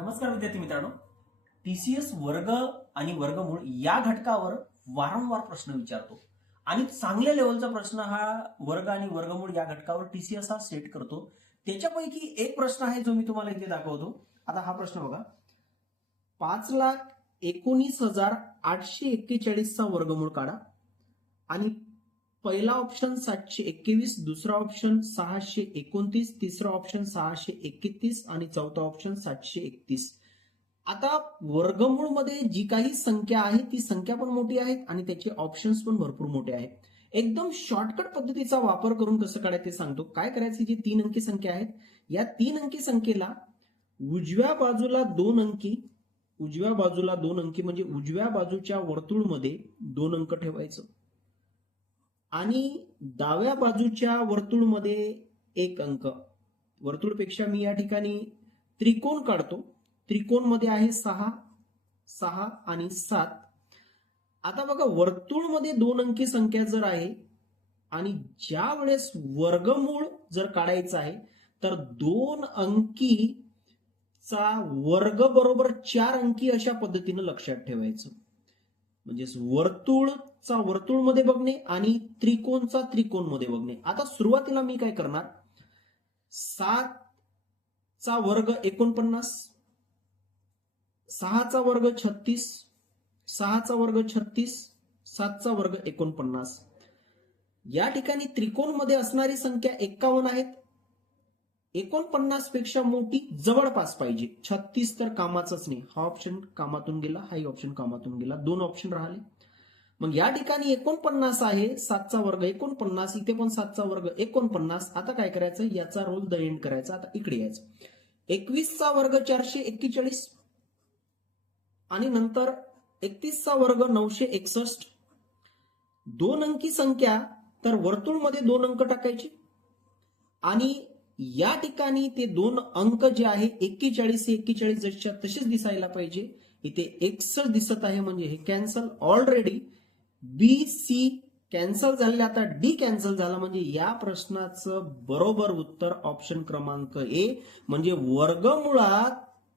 नमस्कार विद्यार्थी मित्रांनो, टीसीएस वर्ग आणि वर्गमूळ या घटकावर वारंवार प्रश्न विचारतो आणि चांगल्या लेवलचा प्रश्न हा वर्ग आणि वर्गमूळ या घटकावर टीसीएस हा सेट करतो. त्याच्यापैकी एक प्रश्न आहे जो मी तुम्हाला इथे दाखवतो. आता हा प्रश्न बघा, 5,19,841 चा वर्गमूळ काढा आणि पहिला ऑप्शन 721, दुसरा ऑप्शन 629, तिसरा ऑप्शन 631 आणि चौथा ऑप्शन 731. आता वर्गमूळ मध्ये जी काही संख्या आहे ती संख्या पण मोठी आहे आणि त्याचे ऑप्शन्स पण भरपूर मोठे आहेत. एकदम शॉर्टकट पद्धतीचा वापर करून कसं काढायचं ते सांगतो. काय करायचं, जी 3 अंकी संख्या आहेत या 3 अंकी संख्येला उजव्या बाजूला 2 अंकी, उजव्या बाजूला 2 अंकी म्हणजे उजव्या बाजूच्या वर्तुळमध्ये 2 अंक ठेवायचं आणि डाव्या बाजूच्या वर्तुळमध्ये 1 अंक. वर्तुळपेक्षा मी या ठिकाणी त्रिकोण काढतो. त्रिकोण मध्ये आहे 6, 6 आणि 7. आता बघा, वर्तुळमध्ये 2 अंकी संख्या जर आहे आणि ज्या वेळेस वर्गमूळ जर काढायचं आहे तर 2 अंकीचा वर्ग बरोबर 4 अंकी अशा पद्धतीने लक्षात ठेवायचं. म्हणजे वर्तुळचा वर्तुळमध्ये बघणे आणि त्रिकोणचा त्रिकोण मध्ये बघणे. आता सुरुवातीला मी काय करणार, 7 चा वर्ग 49, 6 चा वर्ग 36, 6 चा वर्ग 36, 7 चा वर्ग 49. या ठिकाणी त्रिकोण मध्ये असणारी संख्या 51 आहेत. 49 पेक्षा मोठी जवळपास पाहिजे. 36 तर कामाचाच नाही, हा ऑप्शन कामातून गेला, हाही ऑप्शन कामातून गेला, 2 ऑप्शन राहिले. मग या ठिकाणी 49 आहे, 7 चा वर्ग 49, इथे पण 7 चा वर्ग 49. आता काय करायचं, याचा रोल द एंड करायचा. आता इकडे यायचं, 21 चा वर्ग 441 आणि नंतर 31 चा वर्ग 961. 2 अंकी संख्या तर वर्तुळमध्ये 2 अंक टाकायचे आणि या ठिकाणी ते 2 अंक जे आहे 41 हे 41 जशा तसेच दिसायला पाहिजे. इथे एक्स दिसत आहे म्हणजे हे cancel. Already B C cancel झाले, आता डी कॅन्सल झाला. म्हणजे या प्रश्नाचं बरोबर उत्तर ऑप्शन क्रमांक ए म्हणजे वर्गमुळात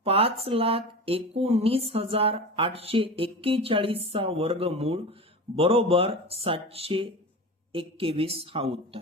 5,19,841 चा वर्गमूळ बरोबर 721 हा उत्तर.